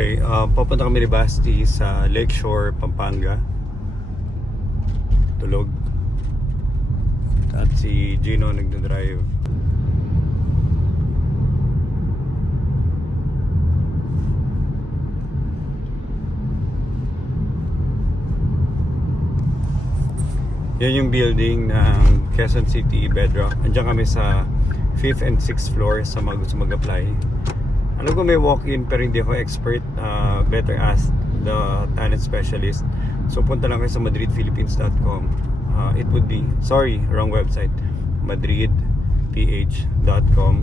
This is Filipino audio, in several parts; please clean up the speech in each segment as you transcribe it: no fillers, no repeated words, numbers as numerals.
Okay, papunta kami ni Basti sa Lakeshore, Pampanga. Tulog. At si Gino nagdadrive. Yan yung building ng Quezon City Bedrock. Andiyan kami sa 5th and 6th floor sa mga gusto mag-apply. Alam ko may walk-in pero hindi ako expert. Better ask the talent specialist. So punta lang kayo sa madridphilippines.com. It would be, sorry, wrong website, madridph.com.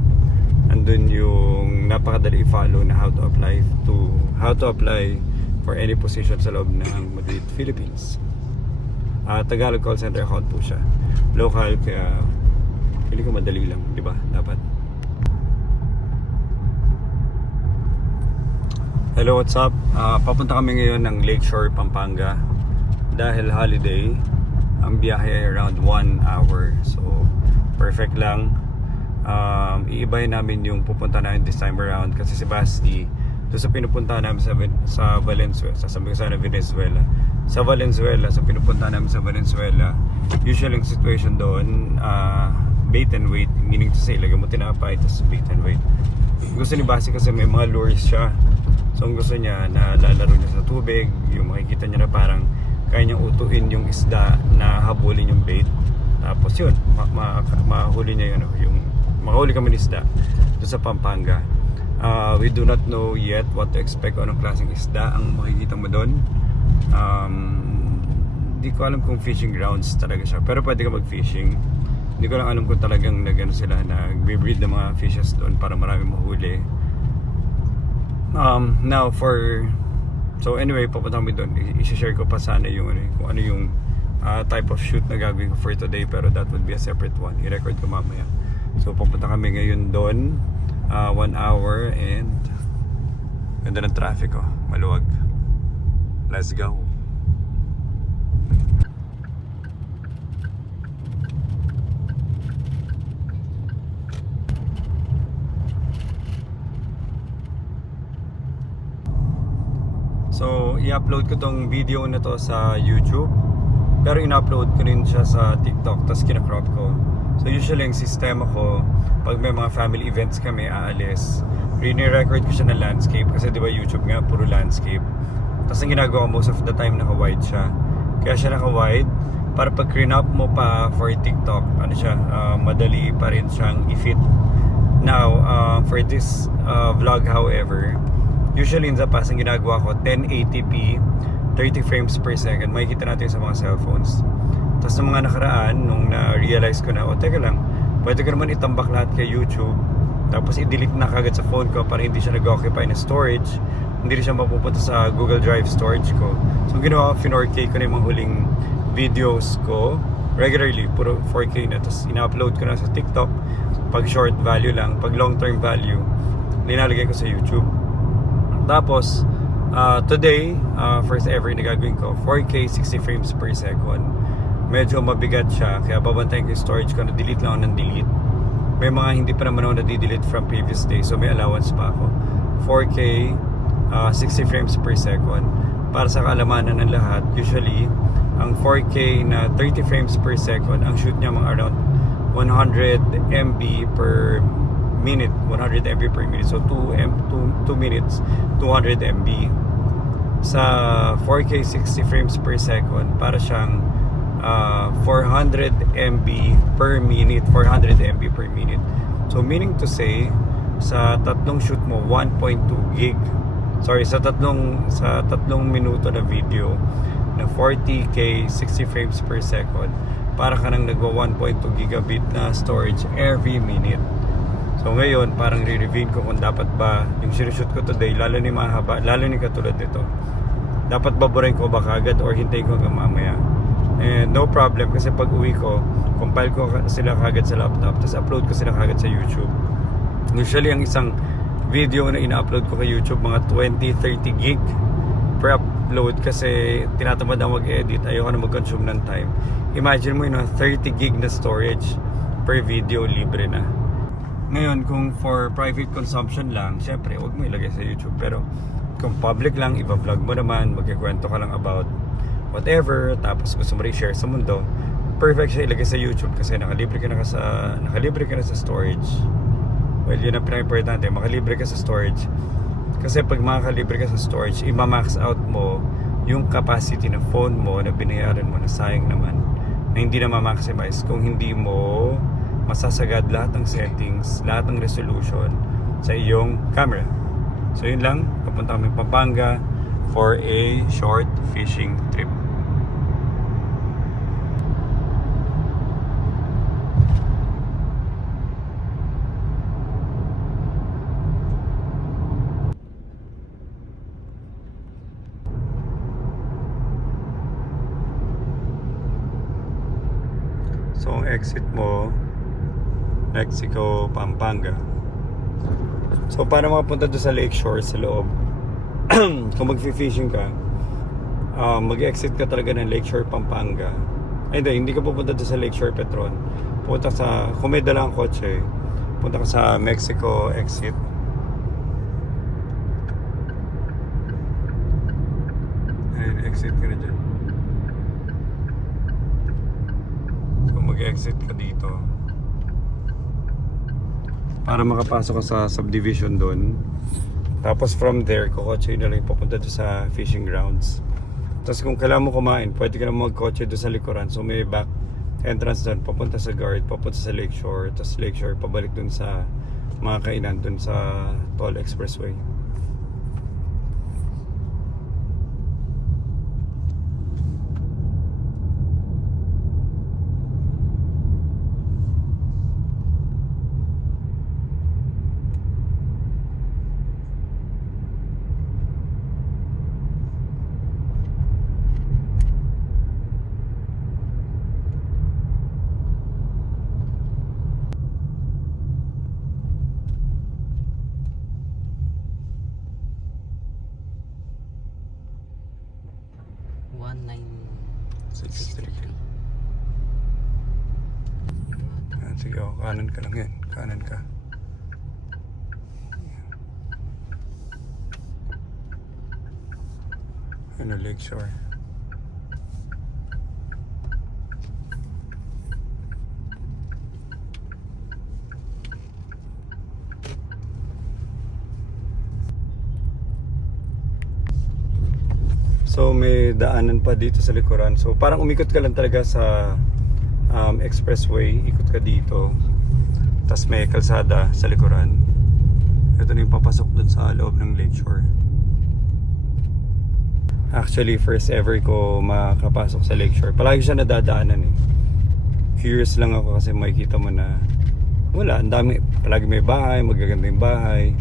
Andun yung napakadali i-follow na how to apply for any position sa loob ng Madrid, Philippines. Tagalog call center account po siya. Local, kaya pili ko madali lang, di ba? Dapat. Hello, what's up? Papunta kami ngayon ng Lakeshore, Pampanga. Dahil holiday, ang biyahe ay around 1 hour. So, perfect lang. Iibahin namin yung pupunta namin this time around kasi si Basti, doon sa pinupunta namin sa Valenzuela, sasabi ko sana Venezuela. Sa Valenzuela, sa pinupunta namin sa Valenzuela, usually yung situation doon, bait and wait, meaning to say, lagyan mo tinapay, tapos bait and wait. Gusto ni Basti kasi may mga lures siya. So ang gusto niya na lalaro niya sa tubig, yung makikita niya na parang kaya niyang utuin yung isda na habulin yung bait. Tapos yun, mahuli niya yun, yung makahuli kami ng isda doon sa Pampanga. We do not know yet what to expect o anong klaseng isda ang makikita mo doon. Hindi ko alam kung fishing grounds talaga siya, pero pwede ka mag-fishing. Hindi ko lang alam kung talagang sila nag-breed ng mga fishes doon para marami mahuli. Now so anyway, papunta kami doon. I-share ko pa sana yung kung ano yung type of shoot na gagawin ko for today, pero that would be a separate one. I-record ko mamaya. So papunta kami ngayon doon, 1 hour, and ganda ng traffic, maluwag. Let's go. So, i-upload ko tong video na to sa YouTube, pero in-upload ko rin siya sa TikTok, tapos kina-crop ko. So, usually yung sistema ko, pag may mga family events kami aalis, re-record ko siya ng landscape, kasi di ba YouTube nga, puro landscape. Tapos ang ginagawa ko most of the time, naka-wide siya. Kaya siya naka-wide, para pag crop mo pa for TikTok, madali pa rin siyang i-fit. Now, for this vlog however, usually in the past, ang ginagawa ko, 1080p, 30 frames per second. Makikita natin sa mga cellphones. Tapos ng mga nakaraan, nung na-realize ko na, teka lang, pwede ko naman itambak lahat kay YouTube. Tapos i-delete na kagad sa phone ko para hindi siya nag-occupy na storage. Hindi rin siya mapupunta sa Google Drive storage ko. So, ginawa ko, 4K ko na yung mga huling videos ko. Regularly, puro 4K na. Tapos ina-upload ko na sa TikTok. Pag short value lang, pag long-term value, linalagay ko sa YouTube. Tapos, today, first ever na gagawin ko, 4K 60 frames per second. Medyo mabigat siya, kaya babantayin ko yung storage ko, na-delete lang ako ng delete. May mga hindi pa naman ako na-delete from previous days, so may allowance pa ako. 4K 60 frames per second. Para sa kaalamanan ng lahat, usually, ang 4K na 30 frames per second, ang shoot niya mga around 100 MB per minute, 100 MB per minute. So 2 minutes, 200 MB. Sa 4K 60 frames per second, para siyang 400 MB per minute, 400 MB per minute. So meaning to say, sa tatlong shoot mo, 1.2 gig. Sorry, sa tatlong minuto na video na 40K 60 frames per second, para ka nang nagwa 1.2 gigabit na storage every minute. So ngayon, parang re-review ko kung dapat ba yung sinushoot ko today, lalo ni mahaba, lalo ni katulad nito, dapat baburin ko ba kagad or hintayin ko hanggang mamaya. And no problem, kasi pag uwi ko, compile ko sila kagad sa laptop, tapos upload ko sila kagad sa YouTube. Usually ang isang video na ina-upload ko kay YouTube, mga 20-30 gig per upload, kasi tinatamad ako mag-edit, ayoko na mag-consume ng time. Imagine mo yun, 30 gig na storage per video, libre na. Ngayon, kung for private consumption lang, syempre, huwag mo ilagay sa YouTube. Pero kung public lang, iba-vlog mo naman, magkikwento ka lang about whatever, tapos gusto mo rin share sa mundo, perfect siya ilagay sa YouTube kasi nakalibre ka na sa storage. Well, yun ang pinaka-importante, makalibre ka sa storage. Kasi pag makakalibre ka sa storage, i-max out mo yung capacity ng phone mo na binayaran mo na sayang naman, na hindi na ma-maximize kung hindi mo masasagad lahat ng settings, lahat ng resolution sa iyong camera. So yun lang, papunta kami Pampanga for a short fishing trip. So ang exit mo, Mexico, Pampanga. So para makapunta doon sa lakeshore sa loob, kung mag-fishing ka, mag-exit ka talaga ng Lakeshore Pampanga. Ay hindi ka pupunta doon sa Lakeshore Petron. Punta sa, kung may dalang kotse, punta ka sa Mexico exit. Ayun, exit ka na dyan. So mag-exit ka dito para makapasok ka sa subdivision doon. Tapos from there, kukotse na lang papunta doon sa fishing grounds. Tapos kung kailangan mo kumain, pwede ka na magkotse doon sa likuran. So may back entrance doon, papunta sa guard, papunta sa lakeshore. Tapos lakeshore, pabalik doon sa mga kainan doon sa Toll Expressway. Sige, kanan ka lang yan. Kanan ka. Ano, Lakeshore. So may daanan pa dito sa likuran. So parang umikot ka lang talaga sa expressway, ikot ka dito. Tapos may kalsada sa likuran. Ito na yung papasok dun sa loob ng Lakeshore. Actually, first ever ko makapasok sa Lakeshore. Palagi siya nadadaanan eh. Curious lang ako kasi makikita mo na wala, ang dami, palagi may bahay, magaganda yung bahay.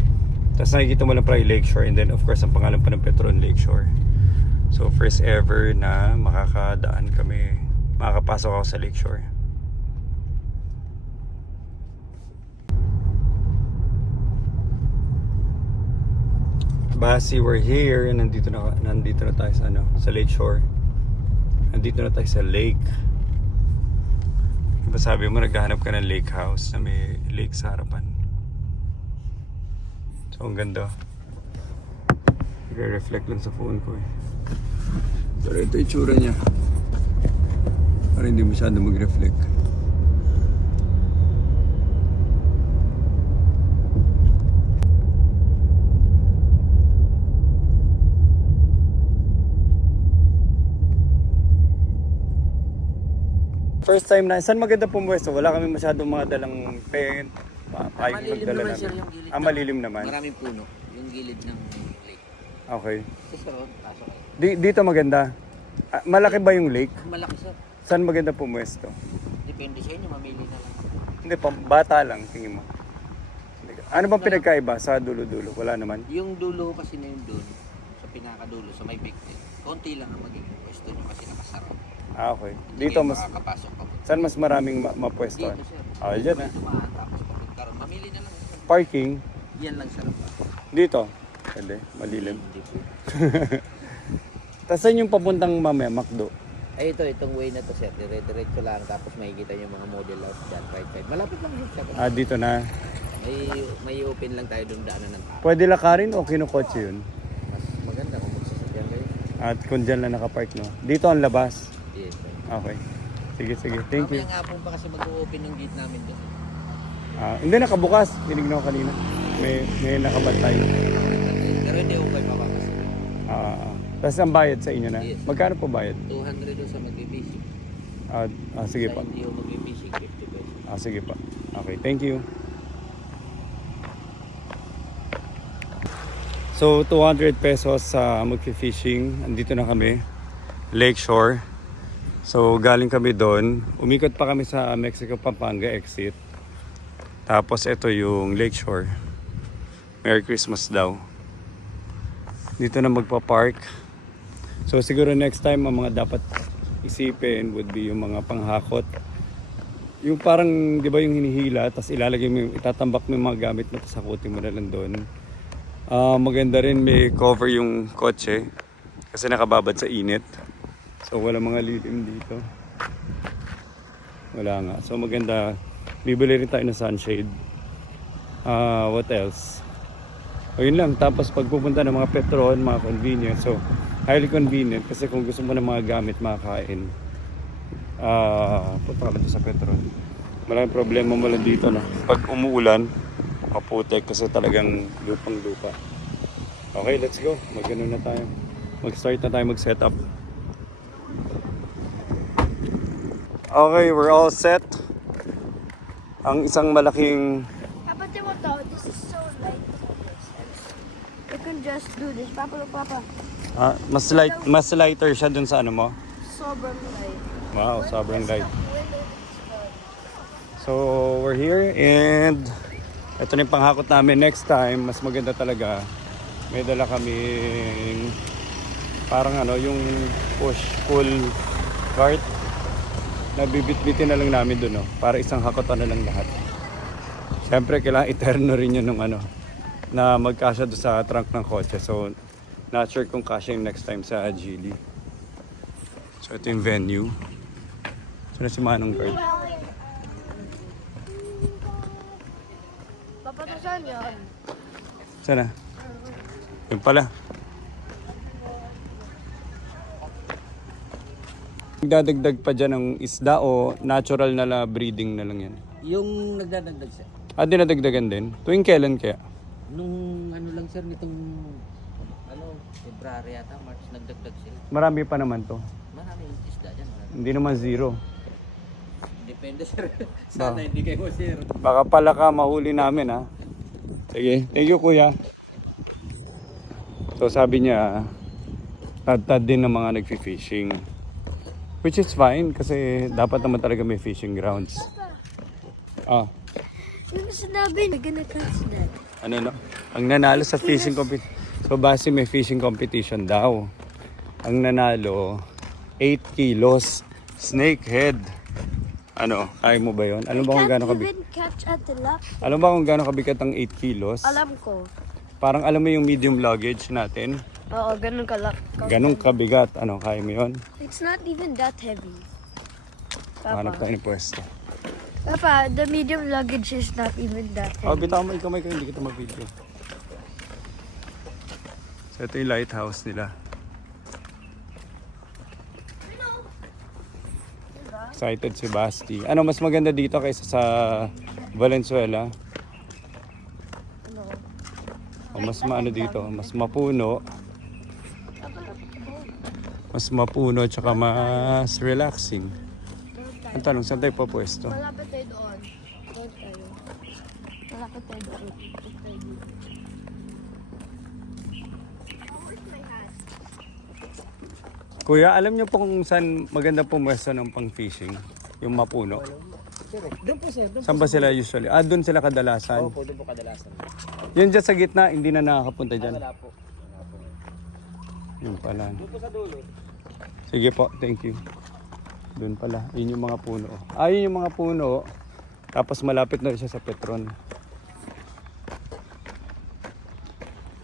Tapos nakikita mo lang pala yung Lakeshore, and then of course ang pangalan pa ng Petron, Lakeshore. So first ever na makakapasok ako sa Lakeshore. Basi, we're here. Nandito na tayo sa sa Lakeshore. Nandito na tayo sa lake. Diba sabi mo naghahanap ka ng lake house na may lake sa harapan. So ang ganda. Nagre-reflect lang sa phone ko eh. Pero ito yung tsura niya. Para hindi masyado mag-reflect. First time na, saan maganda pumwesto? Wala kami masyadong mga dalang pen, Malilim naman sir yung gilid. Malilim naman. Maraming puno, yung gilid ng lake. Okay. Sir, pasok kayo. Dito maganda. Malaki ba yung lake? Malaki sir. Saan maganda pumwesto? Depende sa inyo, mamili na lang. Hindi, bata lang, tingin mo. Ano bang pinagkaiba sa dulo-dulo? Wala naman. Yung dulo kasi na yung doon, sa pinakadulo, sa may bigte. Konti lang ang magiging pwesto nyo kasi nakasarap. Okay. Hindi Dito kayo mas, makakapasok pa. saan mas maraming mapwesto? Dito sir. Dyan ah. Dumaan, tapos pagkaroon. Mamili na lang. Parking? Yan lang sir. Dito? Pwede, malilim. Hindi po. Tapos saan yung papuntang mamaya, McDo? Ay itong way na to sir, dire-diretso lang. Tapos makikita yung mga model house dyan, right side. Malapit lang yun sir. Dito na. May open lang tayo doon daanan ng tao. Pwede lakarin o kinukotse yun? Mas At kung dyan lang nakapark, no? Dito ang labas. Yes, sir. Okay. Sige. Thank you. Mamaya nga po pa kasi mag-open yung gate namin doon. Hindi, nakabukas. Tinignan ko kanina. May nakabantay. Pero hindi ako kayo mapapasok. Tapos ang bayad sa inyo na? Yes. Magkano po bayad? 200 doon sa mag-fishing. Sige Sa pa. hindi yung mag-fishing, 50 pesos. Sige pa. Okay, thank you. So, 200 pesos sa mag-fishing. Andito na kami. Lakeshore. So, galing kami doon. Umikot pa kami sa Mexico Pampanga exit. Tapos, ito yung Lakeshore. Merry Christmas daw. Dito na magpa-park. So, siguro next time, ang mga dapat isipin would be yung mga panghakot. Yung parang, di ba yung hinihila, tapos ilalagay mo, itatambak mo yung mga gamit mo, tapos hakutin mo na lang doon. Maganda rin may cover yung kotse kasi nakababad sa init. So wala mga lilim dito. Wala nga. So maganda. Bibili rin tayo ng sunshade. What else? O yun lang. Tapos pagpupunta ng mga Petron, mga convenience. So highly convenient kasi kung gusto mo ng mga gamit, makakain. Punta ka lang sa Petron. Maraming problema mo lang dito, no? Pag umuulan, maputek kasi talagang lupang lupa. Okay, let's go. Mag-ano na tayo. Mag-start na tayo mag-set up. Okay, we're all set. Ang isang malaking... Papa, Timoto, this is so light. You can just do this. Papa, look, Papa. mas lighter siya dun sa ano mo. Sobrang light. Wow, sobrang light. So, we're here and ito na yung panghakot namin. Next time, mas maganda talaga. May dala kaming parang ano, yung push-pull cart na bibit-bitin na lang namin dun, no? Para isang hakotan na lang lahat. Siyempre, kailangan eterno rin yun nung ano, na magkasya doon sa trunk ng kotse. So, not sure kung kasya yung next time sa Geely. So, ito yung venue. So, na si Manong Guard. Papa, to saan yun? Sana? Yun pala. Dadagdag pa dyan ng isda o natural na breeding na lang yan? Yung nagdadagdag sir. Dinadagdagan din? Tuwing kailan kaya? Nung ano lang sir, nitong February yata, March, nagdagdag sila. Marami pa naman to. Maraming isda dyan. Marami. Hindi naman zero. Depende sir. Sana hindi kayo sir. Baka pala ka mahuli namin, ha? Sige. Thank you, kuya. So sabi niya, tad-tad din ng mga nagfi-fishing. Which is fine kasi dapat naman talaga may fishing grounds. Yung sinabi, we're gonna catch that. Ano no? Ang nanalo sa fishing competition. So base may fishing competition daw. Ang nanalo 8 kilos snakehead. Ano, kaya mo ba 'yon? Alam ba kung gaano kabigat? Even catch a tilapia. Alam ba kung gaano kabigat ang 8 kilos? Alam ko. Parang alam mo yung medium luggage natin? Oo, ganun kalak. Ganong kabigat. Ano, kaya mo 'yon? It's not even that heavy. Hanap Papa. tayo ng pwesto. Papa, the medium luggage is not even that Oh, heavy. bitaw mo ikaw may hindi kita mag-video. So ito yung lighthouse nila. Excited si Basti. Ano mas maganda dito kaysa sa Valenzuela? Ano? O mas maano dito, mas mapuno. Mas mapuno tsaka mas relaxing. Ang tanong, saan tayo papwesto? Malapit tayo doon. Doon tayo. Malapit tayo doon. Kuya, alam niyo po kung saan maganda pumwesto ng pang-fishing? Yung mapuno. Sir, doon po sir. Saan ba sila usually? Doon sila kadalasan. Opo, doon po kadalasan. Yan dyan sa gitna, hindi na nakakapunta dyan. Wala po. Wala po. Yun pala. Doon po sa dulo. Sige po, thank you. Doon pala, yun yung mga puno. Yun yung mga puno. Tapos malapit na rin siya sa Petron.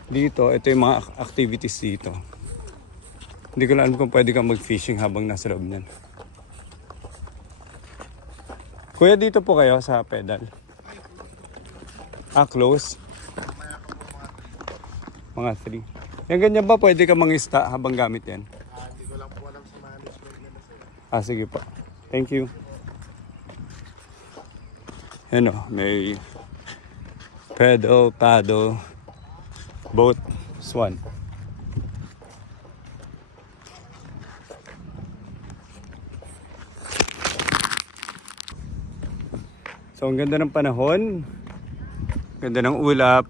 Dito, ito yung mga activities dito. Hindi ko na alam kung pwede kang mag-fishing habang nasa loob niyan. Kuya, dito po kayo sa pedal. Close. Mga 3. Yung ganyan ba, pwede ka mangista habang gamit yan? Hindi ko lang po alam sa management nila sir. Sige po. Thank you. Yan o, may pedal, paddle, boat, swan. So, ang ganda ng panahon. Ganda ng ulap.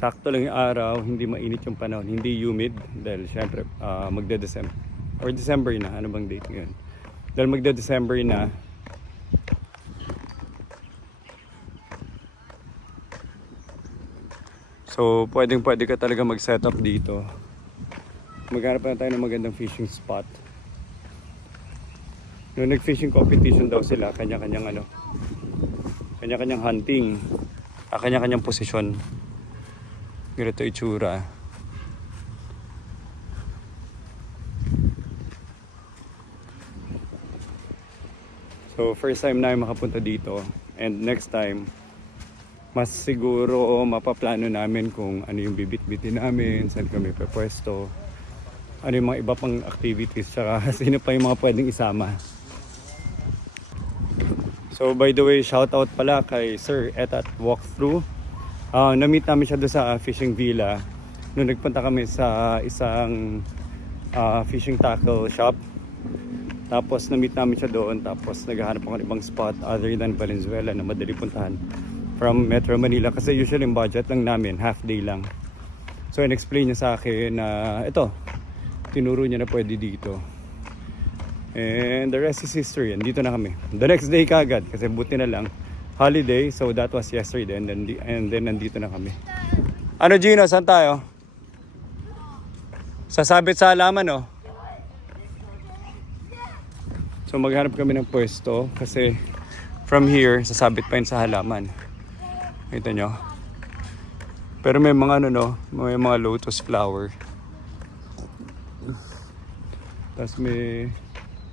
Sakto lang yung araw, hindi mainit yung panahon, hindi humid dahil syempre magde-December or December na, ano bang date ngayon? Dahil magde-December na. So, pwede ka talaga mag-set up dito. Maghanap na tayo ng magandang fishing spot. Noong nag-fishing competition daw sila, kanya-kanyang hunting, kanya-kanyang posisyon. Ganito itsura. So first time na makapunta dito, and next time mas siguro mapaplano namin kung ano yung bibit-bitin namin, saan kami pwesto, ano yung mga iba pang activities, tsaka sino pa yung mga pwedeng isama. So by the way, shout out pala kay Sir Etat Walkthrough. Na-meet namin siya doon sa fishing villa nung nagpunta kami sa isang fishing tackle shop. Tapos na-meet namin siya doon, tapos naghahanap ako ng ibang spot other than Valenzuela na madali puntahan from Metro Manila, kasi usually yung budget lang namin half day lang. So in-explain niya sa akin na ito, tinuro niya na pwede dito. And the rest is history. Andito na kami. The next day kagad, kasi buti na lang holiday, so that was yesterday, and then nandito na kami. Ano Gino, saan tayo? Sasabit sa halaman, oh. So maghanap kami ng pwesto kasi from here sasabit pa yun sa halaman. Kita nyo? Pero may mga may mga lotus flower. Tapos may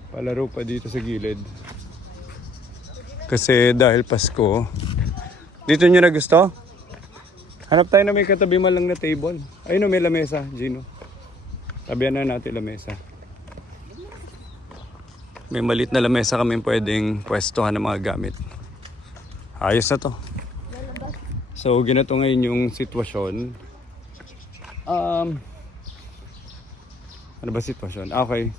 palaro pa dito sa gilid. Kasi dahil Pasko, dito nyo na gusto? Hanap tayo na may katabi man lang na table. Ayun o, may lamesa, Gino. Tabihan na natin lamesa. May maliit na lamesa kami pwedeng pwestohan ng mga gamit. Ayos na to. So, ginato ngayon yung sitwasyon. Ano ba sitwasyon? Okay.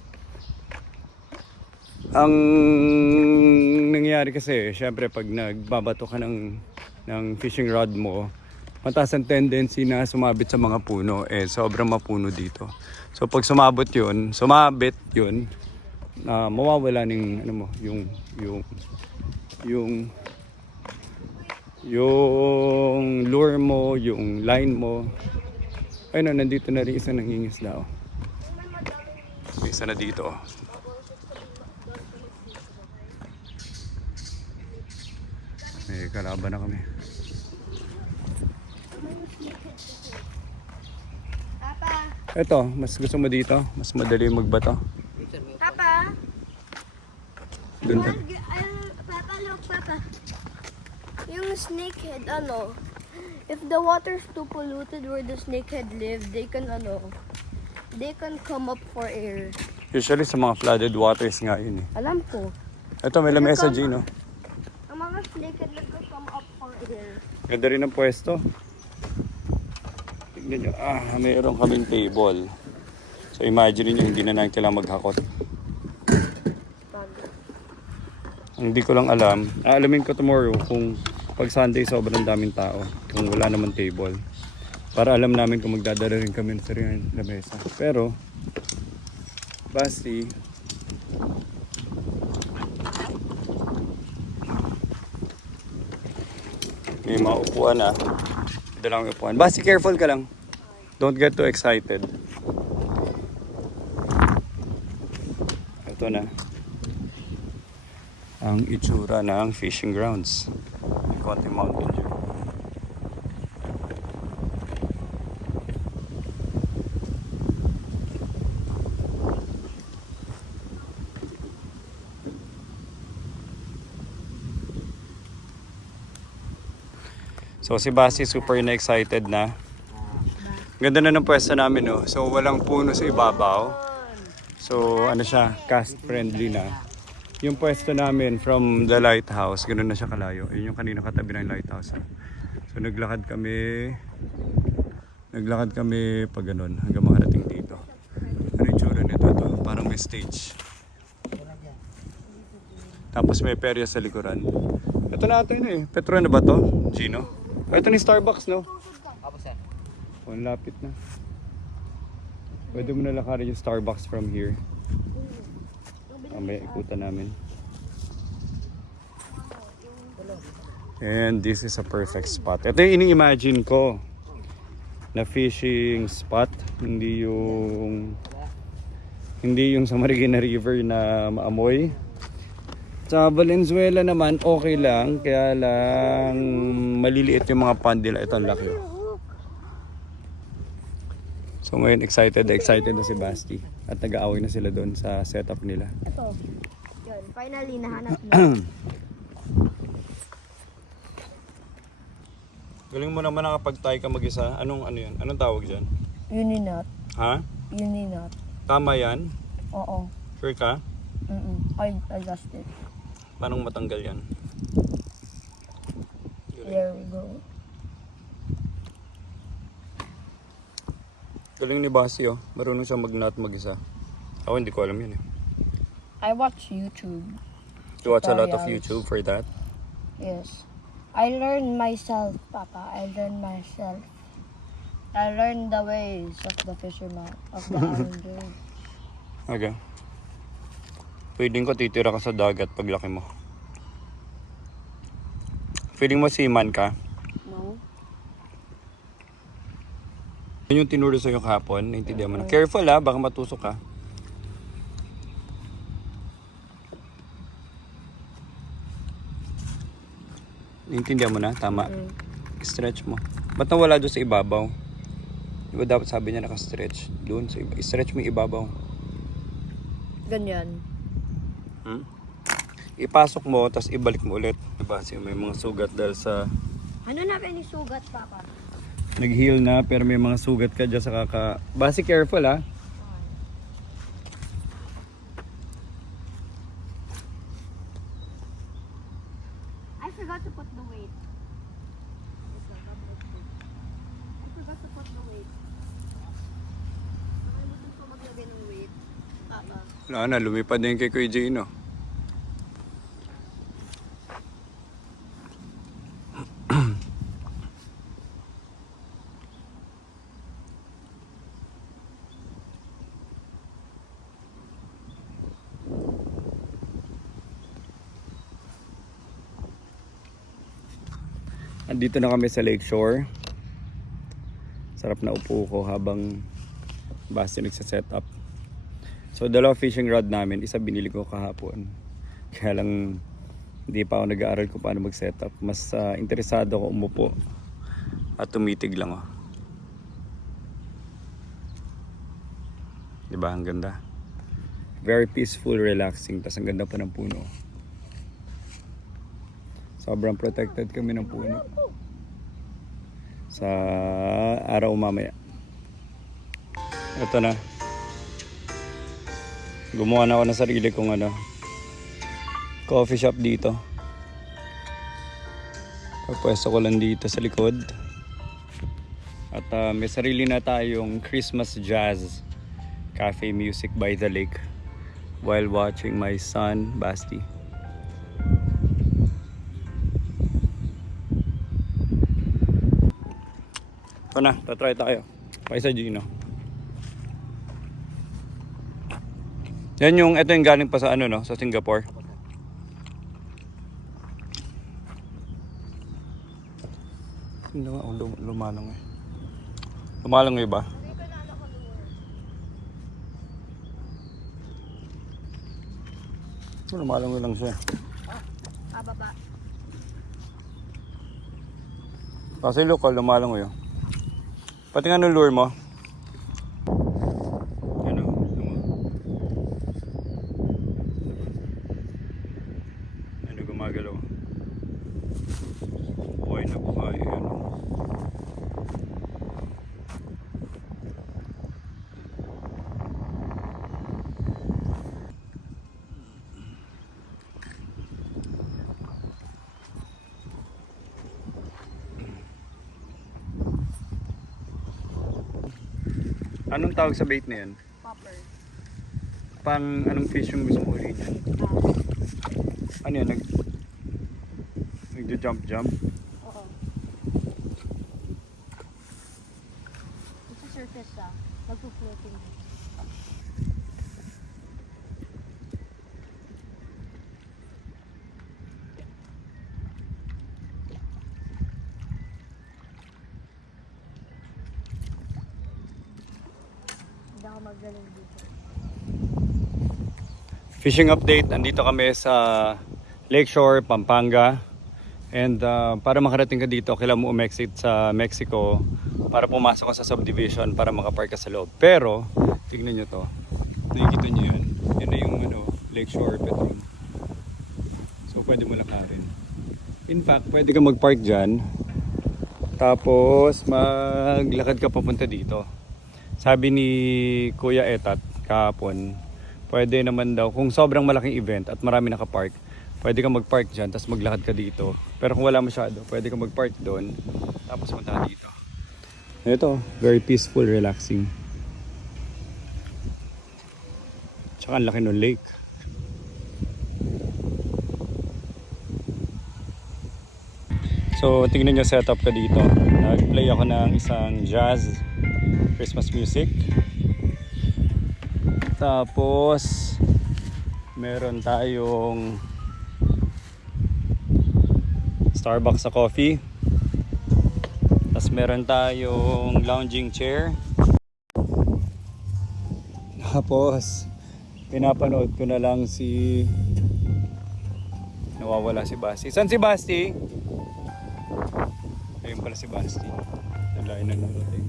Ang nangyayari kasi, syempre pag nagbabato ka ng fishing rod mo, mataas ang tendency na sumabit sa mga puno. Sobrang mapuno dito. So pag sumabit yun, mawawala ng yung lure mo, yung line mo. Ayun, nandito na rin isa nangingisda. May isa na dito. May kalaban na kami. Papa, Eto, mas gusto mo dito? Mas madali magbato? Papa, Dun ka. Papa, look, Papa. Yung snakehead, if the water's too polluted where the snakehead live, they can come up for air. Usually sa mga flooded waters nga yun eh. Alam ko. Eto, may lamesa, Gino. Ang mga snakehead that can come up for air. Ganda rin ang pwesto. Tignan nyo. Mayroon kaming table. So imagine nyo, hindi na natin kailangan maghakot. Ang hindi ko lang alam, aalamin ko tomorrow kung pag Sunday sobrang daming tao, kung wala naman table. Para alam namin kung magdadala rin kami sa rin lamesa. Pero, basti, may mga upuan na. Ito lang yung upuan. Basti, careful ka lang. Don't get too excited. Ito na ang itsura ng fishing grounds. May konting mountain dyan. So si Basi super na excited na. Ganda na ng pwesto namin, no? So, walang puno sa ibabaw. So, ano siya, cast friendly na. Yung pwesto namin from the lighthouse, ganoon na siya kalayo. Yun yung kanina katabi ng lighthouse. Ha? So, naglakad kami pag ganun, hanggang makarating dito. Ano yung tsura nito? Ito? Parang may stage. Tapos may perya sa likuran. Ito na ito yun eh. Petro na ba to? Gino? Ito ni Starbucks, no? Apo sir. Oh, ang lapit na. Pwede mo na lakarin yung Starbucks from here. Mamaya ikutan namin. And this is a perfect spot. Ito yung ini-imagine ko na fishing spot. Hindi yung sa Marikina River na maamoy. Sa Valenzuela naman, okay lang. Kaya lang maliliit yung mga pond nila. Ito ang laki. So ngayon excited na si Basti. At nag-aaway na sila doon sa setup nila. Ito. Yun, finally nahanap na. Galing mo naman nakapag-tie ka mag-isa. Anong yun? Anong tawag dyan? Uninut. Ha? Uninut. Tama yan? Oo. Sure ka? I adjust it. Paano matanggal yan? There we go. Galing ni Basi oh. Marunong siya mag-knot mag-isa. Ako hindi ko alam yun eh. I watch YouTube. You watch a lot of Tutorials. YouTube for that? Yes. I learned myself, Papa. I learned myself. I learned the ways of the fisherman, of the angel. Okay. Pwedeng ko titira ka sa dagat paglaki mo. Feeling mo seaman ka? No? Yun yung tinuro sa'yo kahapon. Naintindihan mo na. Careful ha, baka matusok ka. Naintindihan mo na? Tama. Stretch mo. Ba't nawala doon sa ibabaw? Diba dapat sabi niya naka-stretch? Doon sa ibabaw. Stretch mo yung ibabaw. Ganyan. Ipasok mo, tapos ibalik mo ulit. Diba? Kasi may mga sugat dahil sa... Ano na pinisugat, Papa? Nag-heal na, pero may mga sugat ka dyan sa kaka... Basi careful ha. I forgot to put the weight. I forgot to put the weight. Nakalimutan ko maglagay ng weight. Papa. Wala na, lumipad na yung kay Kuya Jay, no? Andito na kami sa Lakeshore. Sarap na upo ko habang Basti nagsa-set up. So dalawa fishing rod namin, isa binili ko kahapon. Kaya lang hindi pa ako nag-aaral kung paano mag-set up. Mas interesado ako umupo at tumitig lang ako. Diba ang ganda? Very peaceful, relaxing, tas ang ganda pa ng puno. Sobrang protected kami ng puno. Sa araw mamaya. Ito na. Gumawa na ako ng sarili kong coffee shop dito. Pagpwesto ko lang dito sa likod. At may sarili na tayong Christmas jazz cafe music by the lake while watching my son Basti. Ito na, tatry tayo. Kaya sa Gino. Ito yung galing pa sa sa Singapore. Hindi nga, lumalang eh. Lumalang nga iba. Lumalang lang siya. Baba. Kasi local, lumalang yun. Pati nga nung lure mo. Gumagalaw. Buhay na buhay. Anong tawag sa bait na yan? Popper. Anong fish yung gusto mo ulihin yan? Ano yan? Nagja-jump? Oo. Ito sa surface magpo-floating. Hindi ako magaling dito. Fishing update, andito kami sa Lakeshore, Pampanga. And para makarating ka dito, kailangan mo umexit sa Mexico para pumasok ka sa subdivision para makapark ka sa loob. Pero, tignan nyo to. Nakikita nyo yun? Yan na yung Lakeshore Petron. So, pwede mo lakarin. In fact, pwede ka mag-park dyan. Tapos, maglakad ka papunta dito. Sabi ni Kuya Etat kahapon, pwede naman daw, kung sobrang malaking event at marami nakapark, pwede ka mag-park dyan, tapos maglakad ka dito. Pero kung wala masyado, pwede ka mag-park doon, tapos punta ka dito. Ito, very peaceful, relaxing. Tsaka ang laki ng lake. So, tingnan nyo setup ka dito. Nag-play ako ng isang jazz Christmas music. Tapos meron tayong Starbucks sa coffee. Tapos meron tayong lounging chair. Tapos pinapanood ko na lang si nawawala si Basti. Saan si Basti? Ayun pala si Basti. Nalain na narating.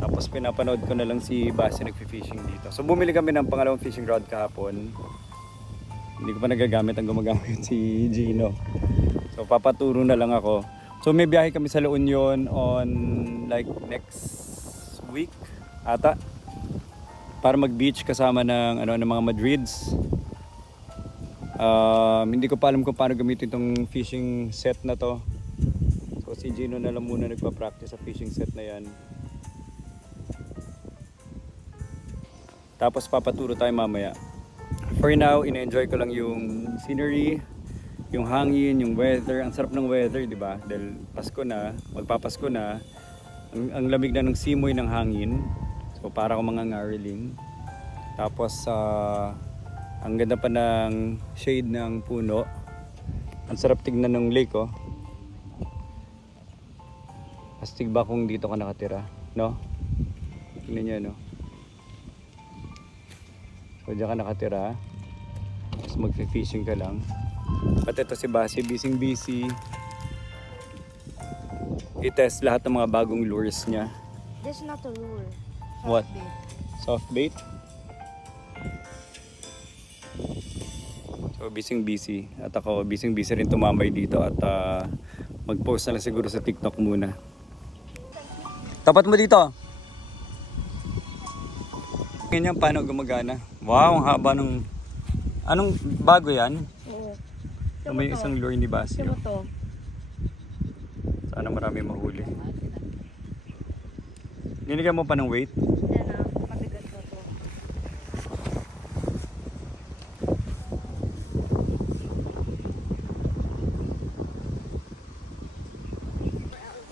Tapos pinapanood ko na lang si Basti nagfi-fishing dito. So bumili kami ng pangalawang fishing rod kahapon. Hindi ko pa nagagamit, ang gumagamit si Gino. So papaturo na lang ako. So may biyahe kami sa La Union on like next week ata. Para mag-beach kasama ng mga Madrids. Hindi ko pa alam kung paano gamitin itong fishing set na to. So si Gino na lang muna nagpa-practice sa fishing set na yan. Tapos papaturo tayo mamaya. For now, ina-enjoy ko lang yung scenery, yung hangin, yung weather. Ang sarap ng weather, di ba? Dahil Pasko na, magpapasko na. Ang lamig na ng simoy ng hangin. So para akong mga ngariling. Tapos ang ganda pa ng shade ng puno. Ang sarap tignan ng lake, oh. Astig ba kung dito ka nakatira, no? Tingnan niyo, no? So diyan ka nakatira. Tapos mag-fishing ka lang. At ito si Basi, busy. I-test lahat ng mga bagong lures niya. This is not a lure. What? Bait. Soft bait? So busy. At ako busy rin tumambay dito. At mag-post na lang siguro sa TikTok muna. Tapat mo dito. Ganyan paano gumagana. Wow, ang haba ng... Anong bago yan? Oo. So, may isang lure ni Basi. Ito mo to. Sana marami mahuli. Nilagyan mo pa ng weight? Yan na, mabigat na to.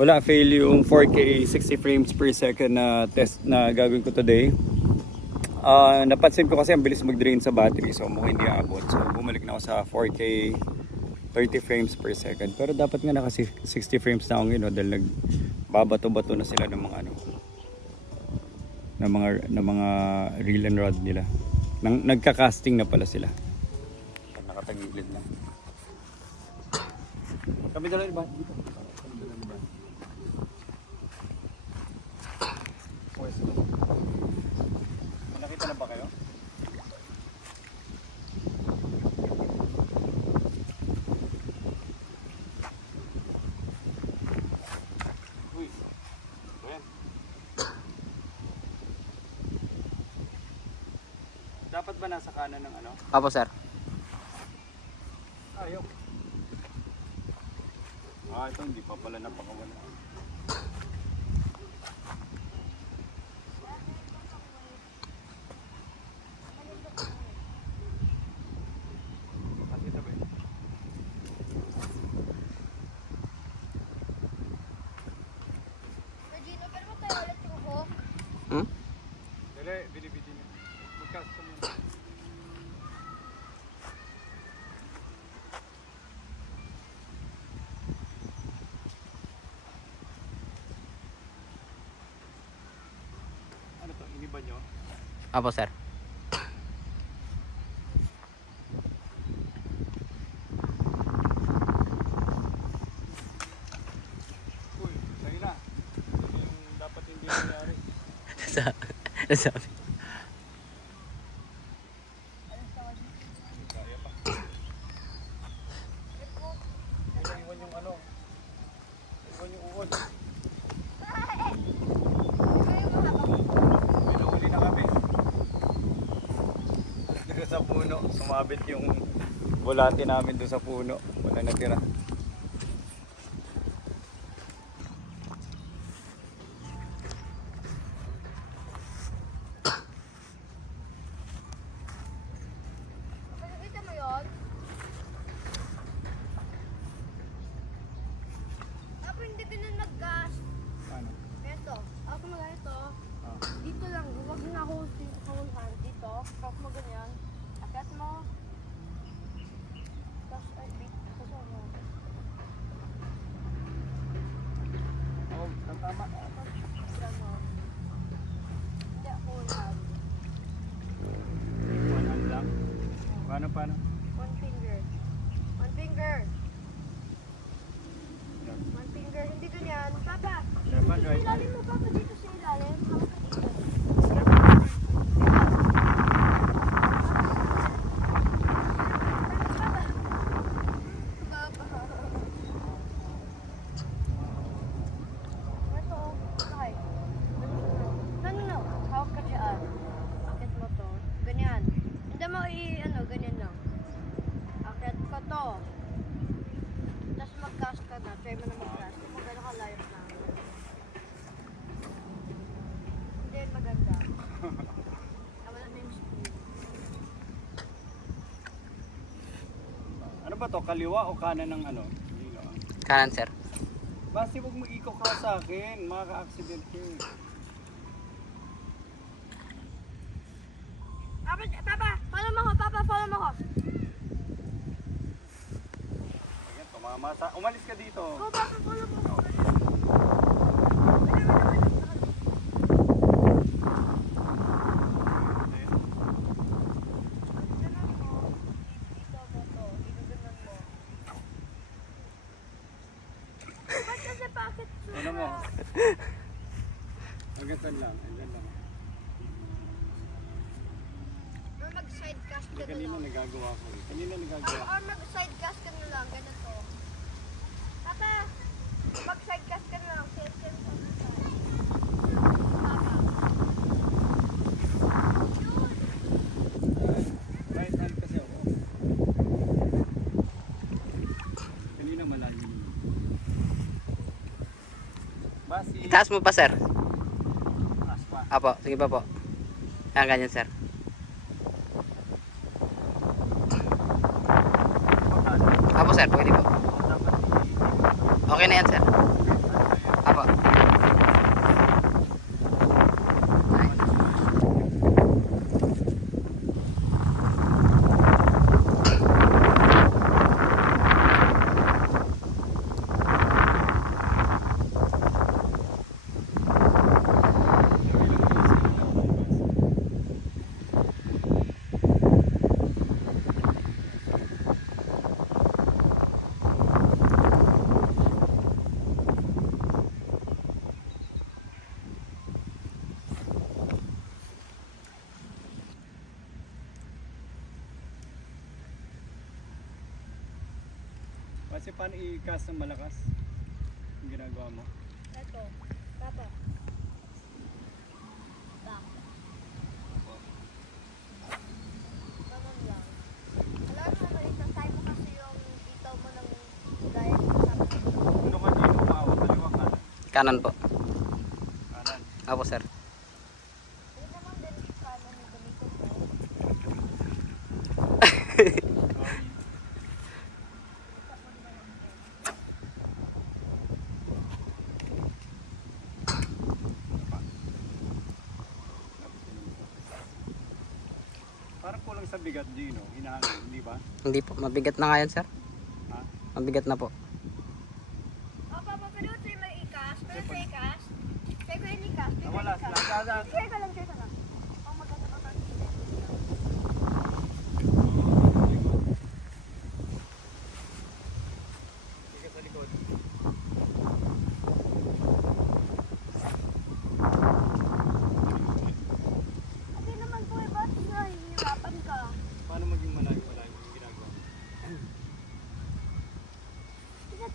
Wala, fail yung 4K 60 frames per second na test na gagawin ko today. Napansin ko kasi ang bilis mag-drain sa battery, so mukhang hindi aabot. So bumalik na ako sa 4K 30 frames per second. Pero dapat nga naka 60 frames na akong dahil nagbabato-bato na sila ng mga reel and rod nila. Nagka-casting na pala sila. Nakatagilid na. Kami dalawa ba? Dito. Nakita na ba kayo? Uy. Ayan. Dapat ba nasa kanan ng ano? Apo, sir. Ayaw. Ito hindi pa pala napakawala. Apo, sir. Uy, sa'yo na. Ito yung dapat hindi nangyari. Sabi. Kaya pa. Iwan yung ano. Iwan yung uod. Pinahuli na kami. Dito sa puno. Sumabit yung bulate namin doon sa puno. Wala natira. Nakikita mo yun? Ako hindi ganun mag-gas. Ano? Eto, ako mag-ito. Ah. Dito lang, huwag na ako kahulhan. Dito, ako mag-ganyan. Akat mo. Tapos, ay, tapos ano. Oo, tama. Ano. Hindi ako hulhan. One hand lang. Paano? One finger. One finger. Yan. One finger. Hindi ganyan. Papa, Left hand, sa right hand. ilalim mo, Papa. Dito sa ilalim. Hawak ka dito. No. Hawak ka dyan. Akit mo to. Ganyan. Hindi mo ganyan lang. Akit ko to. Tapos mag-cast ka na. Try mo na mag-cast. Kung gano'n ka layo na. Hindi yun maganda. Tama na yung speed. Ano ba to? Kaliwa o kanan ng ano? Dilo, ah. Kanan, sir. Basta huwag mo ikaw ka sa akin. Makaka-accident yun. Papa, follow mo ko. Papa, follow mo ko. Ayan, tumama sa... Umalis ka dito. Go, Papa, follow mo ko. Ganun mo. Dito mo to. Ganun mo. Ba't kasi bakit Ano mo? Hanggang saan lang? Hanggang lang. Or mag-sidecast ka na Kanina lang. nagagawa ko. Kanina nagagawa. Or mag-sidecast ka na lang. Ganito. Papa, mag-sidecast ka na lang. Same sa side. Papa. Yun. Right hand kasi ako. Kanina malalim. Basi. Itaas mo pa, sir. Aspa. Apo, sige pa po. Ayan, ganyan, sir. Apo, sir. Pwede po. Okay na yan, sir. Apo. Kasi paano i-cast ng malakas? Yung ginagawa mo? Ito. Papa. Back. Ganun lang. Alam mo, malitatay mo kasi yung itaw mo ng gaya mo sa akin. Ano ka dito? Maawa, kaliwa kanan. Kanan po. Kanan. Apo, sir. Hindi naman din kanan yung gamitin mo. Sorry. Parang kulang sa bigat, Gino. Hinahangin, hindi ba? Hindi po. Mabigat na nga yan, sir. Ha? Mabigat na po. Oh, Papa, pero ito yung may i-cast. Pero sa i-cast. Try ko yung i-cast. Wala sila. Try ko lang. Oh, maganda pa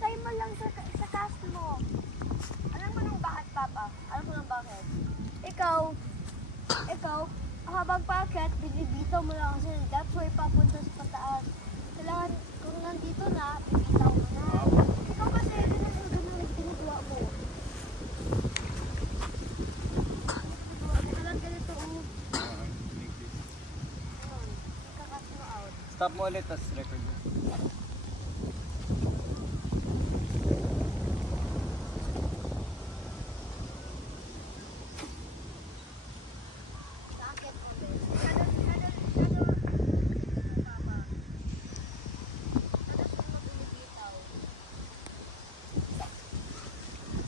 Itay mo lang sa cast mo. Alam mo nung bakit, Papa? Alam mo nung bakit? Ikaw, habang paakyat, binibitaw mo lang kasi that's why papunta sa pataas. Kailangan, kung nandito na, bibitaw mo na. Ikaw kasi, ganun ginagawa mo. Alam ganito, ayun, kakas mo out. Stop mo ulit, tas record mo. Bakit mo,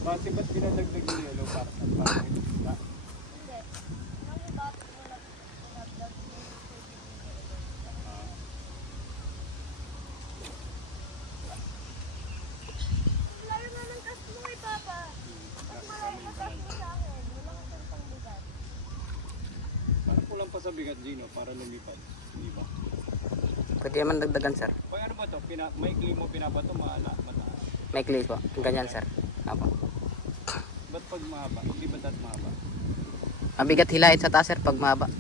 Base ba't pinadagdag yung yellow para sa pangit? Hindi. Nung iba, pinagdag yung laro na ng cast mo eh, Papa. Mas malayo yung cast mo sa akin. Wala kang ganitong bigat. Parang kulang pa sa bigat, Gino, para lumipad. Hindi ba? Pwede naman dagdagan, sir. Pag ano ba to? Maikli mo pinabato, mataas. May clay po. Ganyan, sir. Apo. Ba't pag mahaba? Hindi ba dat mahaba? Mabigat hilahin sa taas, sir, pag mahaba.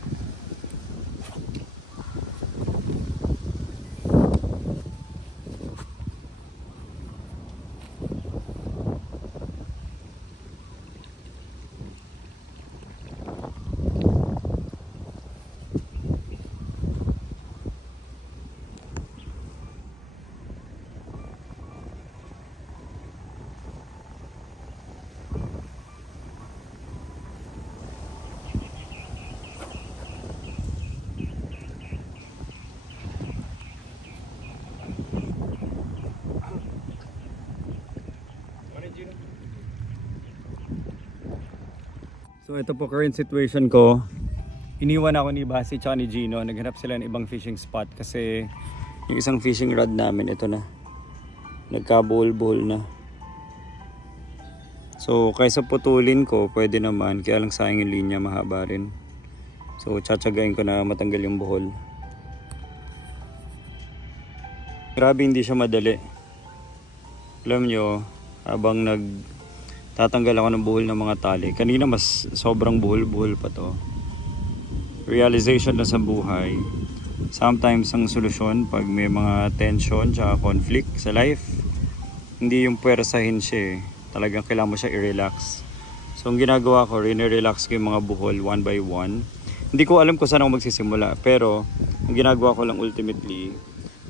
So ito po current situation ko. Iniwan ako ni Basi tsaka ni Gino. Naghanap sila ng ibang fishing spot kasi yung isang fishing rod namin ito na. Nagkabuhol-buhol na. So kaysa putulin ko, pwede naman. Kaya lang sayang yung linya, mahaba rin. So tsatsagain ko na matanggal yung buhol. Grabe hindi siya madali. Alam nyo, habang tatanggal ako ng buhol ng mga tali. Kanina mas sobrang buhol-buhol pa to. Realization na sa buhay. Sometimes ang solusyon pag may mga tension tsaka conflict sa life, hindi yung puwersahin siya eh. Talagang kailangan mo siya i-relax. So ang ginagawa ko, rin-relax ko yung mga buhol one by one. Hindi ko alam kung saan ako magsisimula. Pero ang ginagawa ko lang ultimately,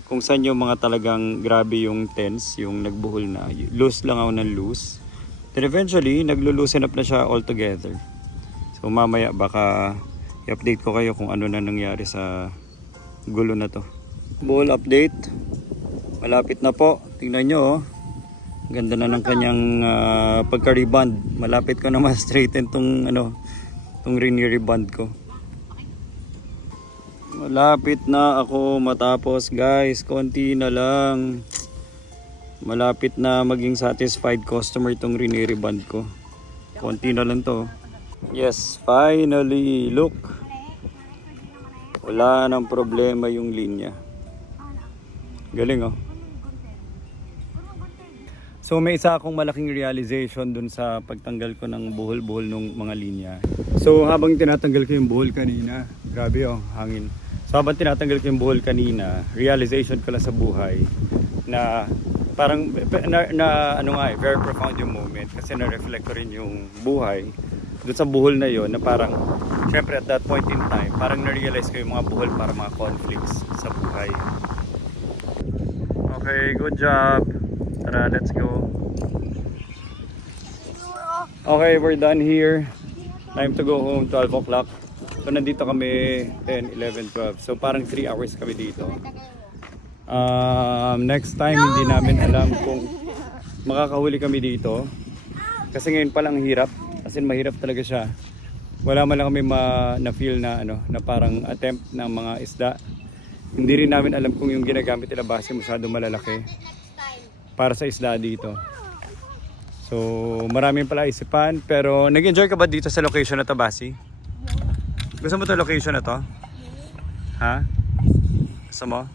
kung saan yung mga talagang grabe yung tense, yung nagbuhol na, loose lang ako ng loose. Then eventually, naglo-loosen up na siya altogether. So mamaya baka i-update ko kayo kung ano na nangyari sa gulo na to. Buhol update. Malapit na po. Tingnan nyo oh. Ganda na ng kanyang pagka-reband. Malapit ko na ma-straighten tong rini-reband ko. Malapit na ako matapos guys. Konti na lang. Malapit na maging satisfied customer itong rini-reband ko. Konti na lang to. Yes, finally. Look. Wala nang problema yung linya. Galing oh. So may isa akong malaking realization dun sa pagtanggal ko ng buhol-buhol ng mga linya. So habang tinatanggal ko yung buhol kanina, grabe oh, hangin. So habang tinatanggal ko yung buhol kanina, realization ko lang sa buhay na parang very profound yung moment kasi na-reflect ko rin yung buhay doon sa buhol na yon na parang syempre at that point in time parang na-realize ko yung mga buhol para mga conflicts sa buhay. Okay, good job. Tara, let's go. Okay, we're done here. Time to go home, 12 o'clock. So nandito kami 10, 11, 12. So parang 3 hours kami dito. Next time hindi namin alam kung makakahuli kami dito. Kasi ngayon pa lang hirap. Kasi mahirap talaga siya. Wala man lang kami na-feel na na parang attempt ng mga isda. Hindi rin namin alam kung yung ginagamit nila base masyado malalaki para sa isda dito. So, maraming pala isipan. Pero, nag-enjoy ka ba dito sa location na to, Basi? Gusto mo to location na to? Ha? Gusto mo?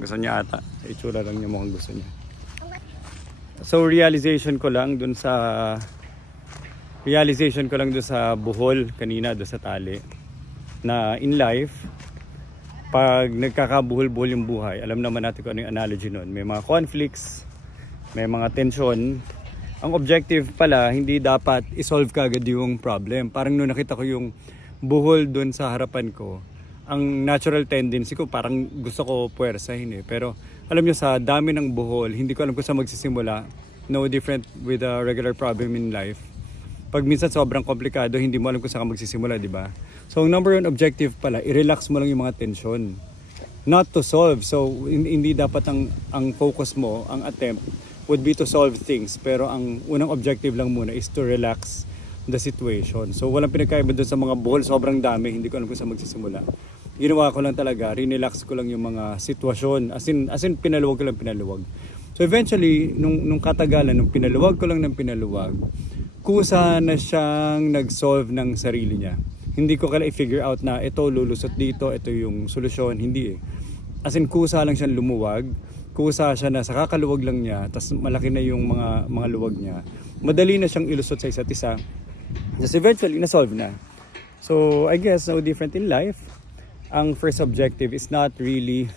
Gusto niya ata. Sa itsura lang niya mukhang gusto niya. So realization ko lang dun sa buhol kanina dun sa tali na in life pag nagkakabuhol-buhol yung buhay, alam naman natin kung ano yung analogy nun. May mga conflicts, may mga tension. Ang objective pala, hindi dapat isolve kagad yung problem. Parang nung nakita ko yung buhol dun sa harapan ko, ang natural tendency ko parang gusto ko puwersahin eh. Pero alam nyo, sa dami ng buhol, hindi ko alam kung saan magsisimula. No different with a regular problem in life. Pag minsan sobrang komplikado, hindi mo alam kung saan ka magsisimula, di ba? So, ang number one objective pala, i-relax mo lang yung mga tension. Not to solve. So, hindi dapat ang focus mo, ang attempt, would be to solve things. Pero ang unang objective lang muna is to relax the situation. So, walang pinagkaiba doon sa mga buhol. Sobrang dami. Hindi ko alam kung saan magsisimula. Ginawa ko lang talaga, rinelax ko lang yung mga sitwasyon. As in pinaluwag ko lang pinaluwag. So, eventually, nung katagalan, nung pinaluwag ko lang ng pinaluwag, kusa na siyang nag-solve ng sarili niya. Hindi ko kailangan i-figure out na ito lulusot dito, ito yung solusyon. Hindi eh. As in, kusa lang siyang lumuwag. Kusa siya na sa kakaluwag lang niya, tapos malaki na yung mga luwag niya. Madali na siyang ilusot sa isa't isa. Just eventually, na-solve na. So, I guess, no different in life. Ang first objective is not really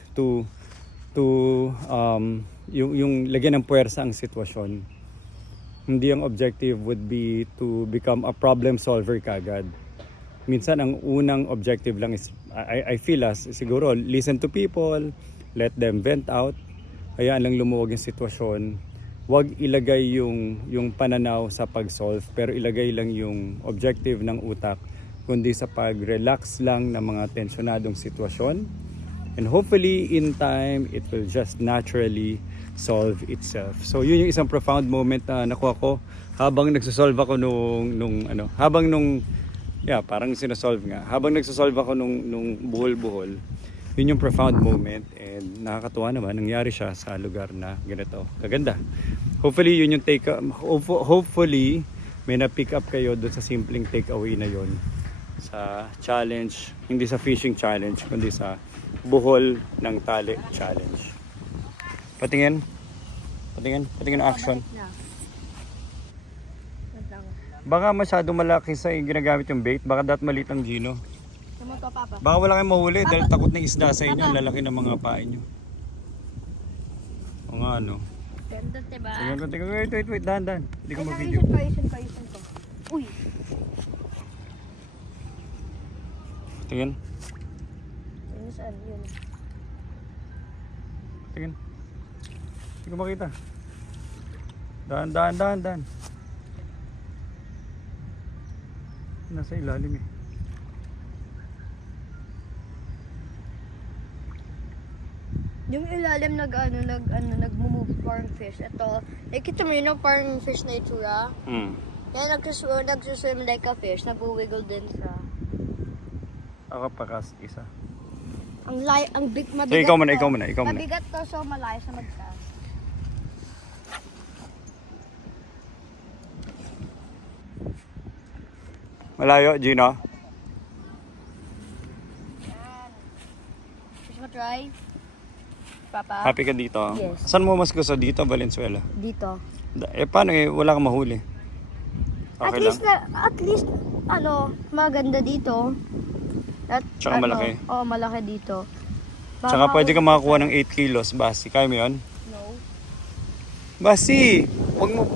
yung lagyan ng puwersa ang sitwasyon. Hindi ang objective would be to become a problem solver kagad. Minsan ang unang objective lang is, I feel siguro, listen to people, let them vent out, hayaan lang lumuwag yung sitwasyon. Huwag ilagay yung pananaw sa pag-solve, pero ilagay lang yung objective ng utak, kundi sa pag-relax lang ng mga tensionadong sitwasyon. And hopefully, in time, it will just naturally solve itself. So, yun yung isang profound moment na nakuha ko habang nagsosolve ako parang sinasolve nga. Habang nagsosolve ako nung buhol-buhol, yun yung profound moment and nakakatuwa naman, nangyari siya sa lugar na ganito. Kaganda. Hopefully, yun yung hopefully, may na-pick up kayo doon sa simpleng takeaway na yun. Sa challenge, hindi sa fishing challenge, kundi sa buhol ng tali challenge. Patingin action. Baka masyado malaki sa ginagamit yung bait, baka dapat maliit ang Gino. Baka wala kayong mahuli dahil takot ng isda sa inyo, ang lalaki ng mga pain nyo. O nga ano. Ganda, diba? Wait, dahan. Hindi ko mag-video. Uy! Tingin. Yun saan? Yun. Tingin. Hindi ko makita. Dahan. Nasa ilalim eh. Yung ilalim nag-move parang fish. Ito, nakita mo yun parang fish na itsura. Kaya nagsuswim like a fish, nag-wiggle din siya. Ako pakas isa. Ang big, mabigat So, ikaw muna. Mabigat to, so malayo sa mag-cast. Malayo, Gino. Gusto mo try? Papa? Happy ka dito? Yes. Saan mo mas gusto dito, Valenzuela? Dito. Paano wala kang mahuli? Okay lang? At least, maganda dito. Tsaka malaki? Oo, malaki dito. Tsaka pwede ka makakuha ng 8 kilos, Basi. Kaya mo yun? No. Basi! Huwag mo...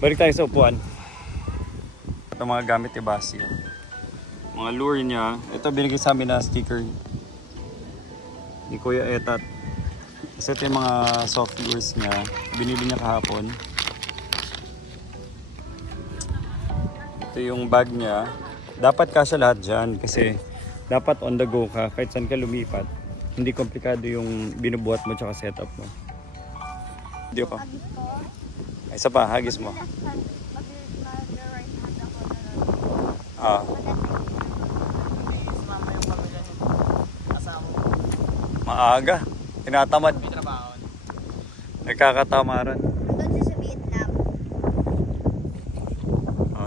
Balik tayo sa upuan. Ito mga gamit ni Basi. Mga lure niya. Ito binigay sa amin na sticker ni Kuya Etat. Kasi ito yung mga soft lures niya. Binili niya kahapon. Ito yung bag niya. Dapat kasya lahat dyan kasi dapat on the go ka kahit saan ka lumipat. Hindi komplikado yung binubuhat mo tsaka setup mo. Hindi pa. Isa pa, hagis mo. Maaga. Tinatamad. Nagkakatamaran. Doon siya sa Vietnam.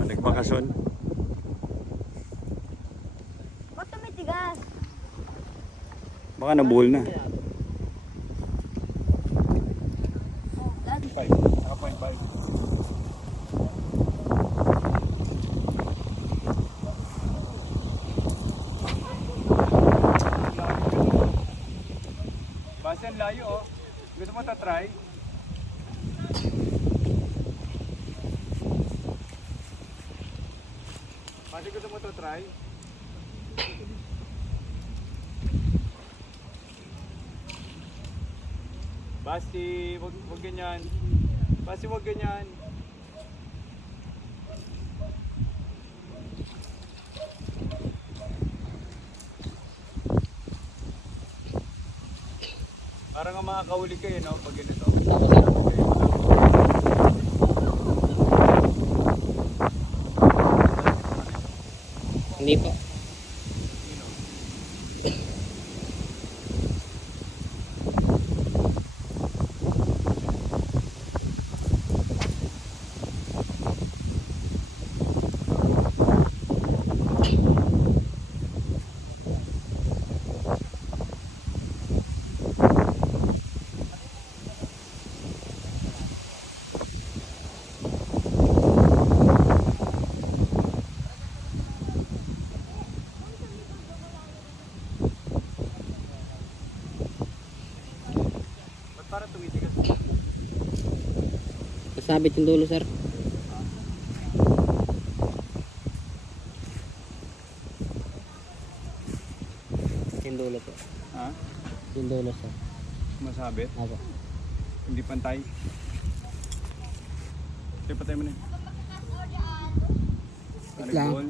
Nagbakasyon. Ba't tumitigas? Baka nabuhol na. That's 0.5. Basta ang layo oh. Gusto mo ta-try? Basta gusto mo ta-try? Basti, wag ganyan. Basti, wag ganyan. Parang nga makakahuli kayo, no? Pag ganito. Hindi po. Ba't parang tumitigas? Kasabit yung dulo, sir. Yung dulo po. Ha? Yung dulo, sir. Masabit? Ako. Hindi pantay? Okay, patay mo na. Wait lang. Ball.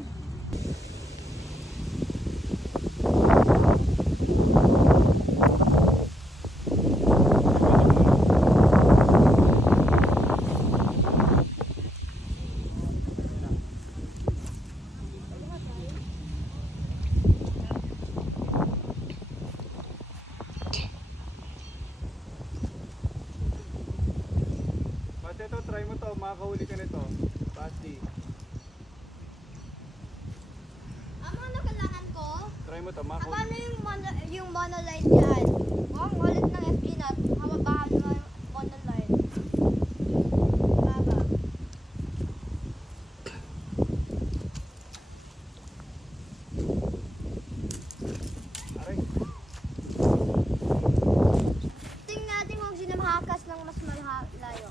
Basta ito, try mo to, makakahuli ka nito. Basti, ano kailangan ko? try mo to, Paano makakahuli. yung monoline dyan? Ang ulit ng FB nut, hawabahan mo yung monoline. Baba. Aray, Tingnan natin kung sino makakas ng mas malayo.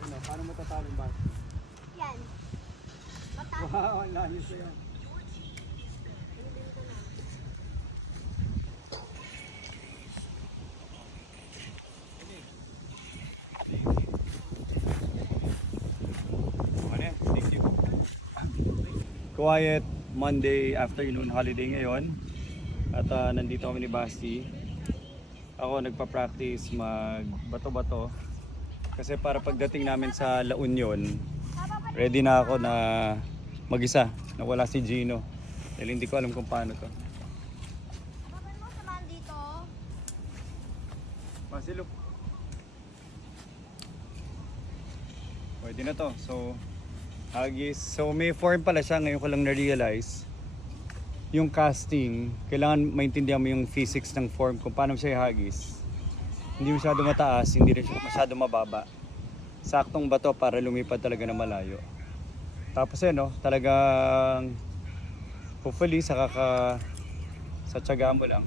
ano, paano mo tatalong basti? Yan. Mata- Wow, ang layo sa'yo. Thank you. Quiet Monday afternoon holiday ngayon. At nandito kami ni Basti. Ako nagpa-practice mag bato-bato. Kasi para pagdating namin sa La Union, ready na ako na mag-isa, na wala si Gino. Dahil hindi ko alam kung paano to. Papan mo samahan dito. Masilok. Pwede na to. So, hagis. So, may form pala siya. Ngayon ko lang na-realize. Yung casting, kailangan maintindihan mo yung physics ng form kung paano siya ihagis. Hindi masyado mataas, hindi rin siya masyado mababa. Saktong bato para lumipad talaga na malayo. Tapos no, talagang hopefully sa tiyagaan mo lang,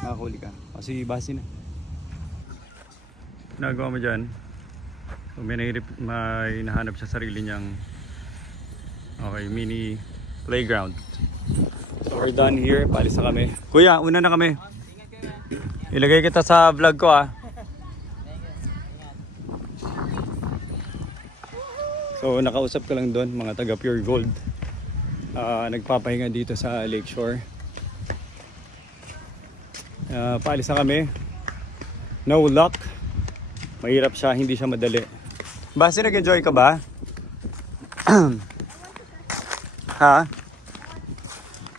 makahuli ka. Kasi basi na. Nagawa mo dyan. So, may nahanap siya sarili niyang mini playground. So we're done here, palis na kami. Kuya, una na kami. Ilagay kita sa vlog ko ah. So nakausap ko lang doon mga taga Pure Gold. Nagpapahinga dito sa Lakeshore. Paalis na kami. No luck. Mahirap siya, hindi siya madali. Basi nag-enjoy ka ba? Ha?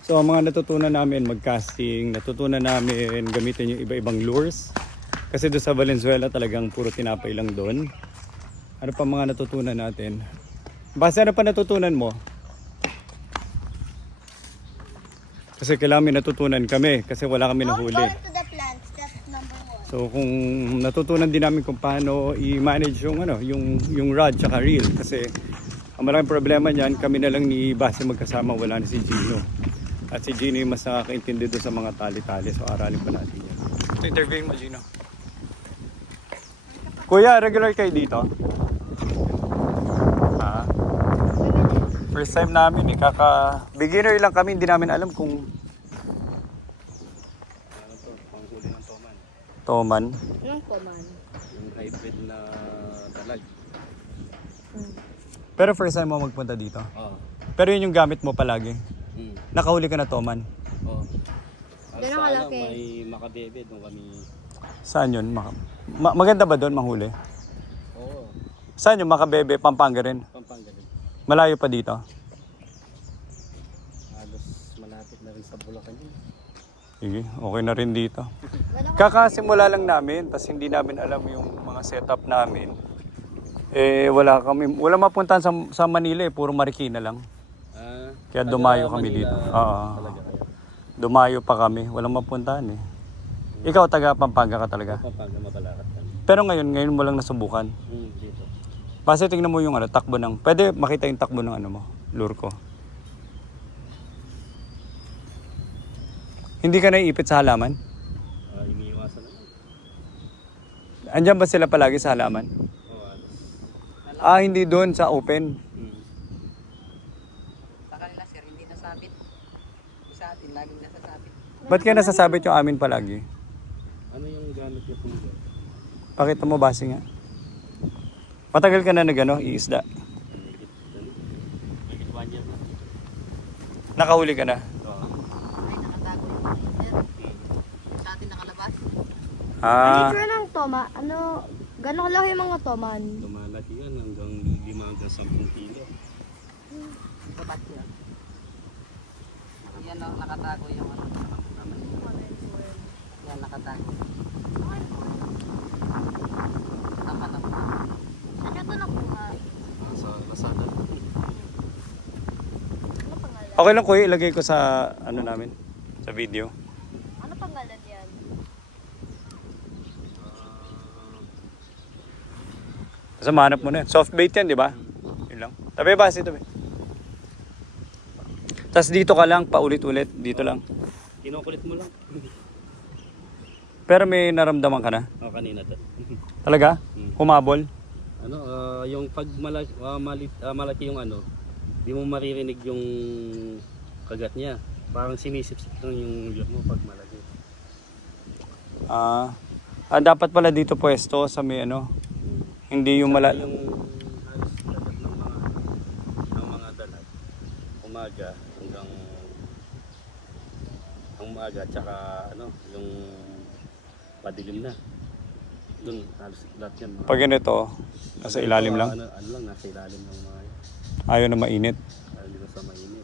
So ang mga natutunan namin mag-casting, natutunan namin gamitin yung iba-ibang lures. Kasi doon sa Valenzuela talagang puro tinapay lang doon. Ano pa mga natutunan natin? Basta ano pa natutunan mo? Kasi kailangan may natutunan kami kasi wala kami Don't nahuli. go into the plants. That's number 1. So kung natutunan din namin kung paano i-manage yung yung rod tsaka reel kasi ang maraming problema niyan, kami na lang ni Basi magkasama, wala na si Gino. At si Gino yung mas nakakaintindi doon sa mga tali-tali, so aralin pa natin yan. Ito interviewin mo, Gino. Kuya, regular kayo dito? Ah, first time namin eh, beginner lang kami, hindi namin alam kung Panghuli ng toman. toman. Anong command? Yung hybrid na dalag. Pero first time mo magpunta dito. Oo. Pero yun yung gamit mo palagi. Hmm. Nakahuli ka na toman. Oo. Ganun kalaki. May makabebe doon kami. Saan yun? Maganda ba doon mahuli? Oo. Saan yun? Makabebe, Pampanga rin. Pampanga din. Malayo pa dito. Halos malapit na rin sa Bulacan yun. Sige, okay na rin dito. Kakasimula lang namin, tas hindi namin alam yung mga setup namin. Wala mapuntahan sa Manila eh, puro Marikina lang. Ah, Kaya dumayo taga kami Manila dito. talaga kayo. Dumayo pa kami, walang mapuntahan eh. Ikaw taga Pampanga ka talaga. Pampanga, Mabalacat kami. Pero ngayon mo lang nasubukan. Dito. Basta tingnan mo yung takbo ng, pwede makita yung takbo ng mo, lure ko. Hindi ka naiipit sa halaman? Iniiwasan naman. Andyan ba sila palagi sa halaman? Oo, halos. Hindi doon sa open. Sa kanila sir, hindi nasabit. Sa atin, laging nasasabit. Ba't kaya nasasabit yung amin palagi? Ano yung gamit niyo kung Pakita mo base nga. Matagal ka na iisda. Higit 1 year na. Nakahuli ka na. Oo. Ay, nakatago yung mga sir. Sa atin nakalabas. Ano itsura ng toma? Gano'ng kalaki yung mga toman? Lumalaki yan hanggang 5 hanggang 10 kilo. Sapat yan. Yan o, nakatago yung ano. Yan, nakatago. Tama na. Saan ito nakuha? Sa Lazada. Ano pangalan? Okay lang kuya, ilagay ko sa namin, sa video. Ano pangalan yan? Basta mahanap mo na yan. Soft bait yan, di ba? Yun lang. Tabi base, tabi. Tapos dito ka lang, paulit-ulit. Dito lang. Kinukulit mo lang. Pero may naramdaman ka na? Kanina to. Talaga? Humabol? Yung pag malaki yung di mo maririnig yung kagat niya. Parang sinisip-sip lang yung lure mo pag malaki. Dapat pala dito pwesto sa may hindi yung Yung halos kagat ng mga dalag. Umaga hanggang umaga tsaka yung padilim na. Doon halos lahat yan. pag ganito, nasa ilalim lang. Ano lang, nasa ilalim ng mga yan. Ayaw na mainit. Ayaw nila sa mainit.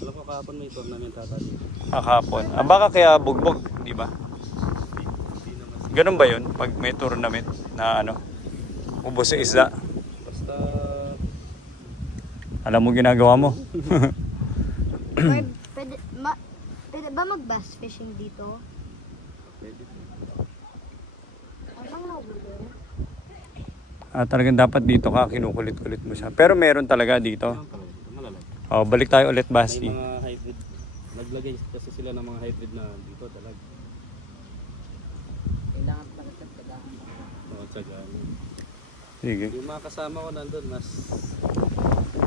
Alam ko kahapon may tournament ata dito. Kahapon. Baka kaya bugbog, di ba? Hindi naman. Ganun ba yun? Pag may tournament na ubos sa isda. Basta Alam mo ginagawa mo. Pwede ba mag-bass fishing dito? pwede. Anong mabulo? Talagang dapat dito ka, kinukulit-kulit mo siya. Pero meron talaga dito. Malalaki. Balik tayo ulit, May Basti. mga hybrid. Naglagay kasi sila ng mga hybrid na dito talag. Kailangan pa rin sa tagaan. Oo, tsaga. Sige. Yung mga kasama ko nandun,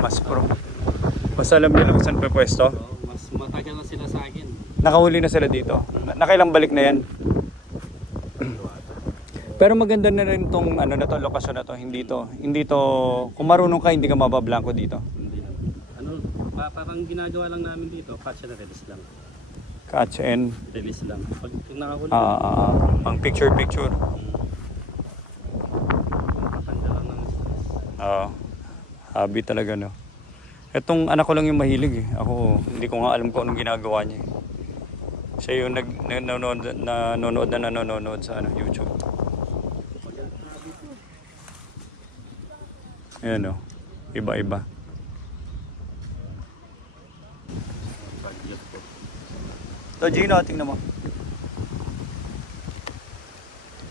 Mas pro. Mas alam nila kung saan pwesto. mas matagal na sila sa akin. Nakahuli na sila dito. Nakailang balik na yan. Pero maganda na rin tong lokasyon na to. Hindi to, kung marunong ka, hindi ka mabablanko dito. Hindi naman. Parang ginagawa lang namin dito, catch and release lang. Catch and, Release lang. Pag nakahuli, pang picture-picture. Kapanda lang ng stress. Hobby talaga, no. Etong anak ko lang yung mahilig eh. Ako, hindi ko nga alam kung anong ginagawa niya eh. Siya yung nanonood sa YouTube. Ayan o. Iba-iba. To Gino, tingnan mo.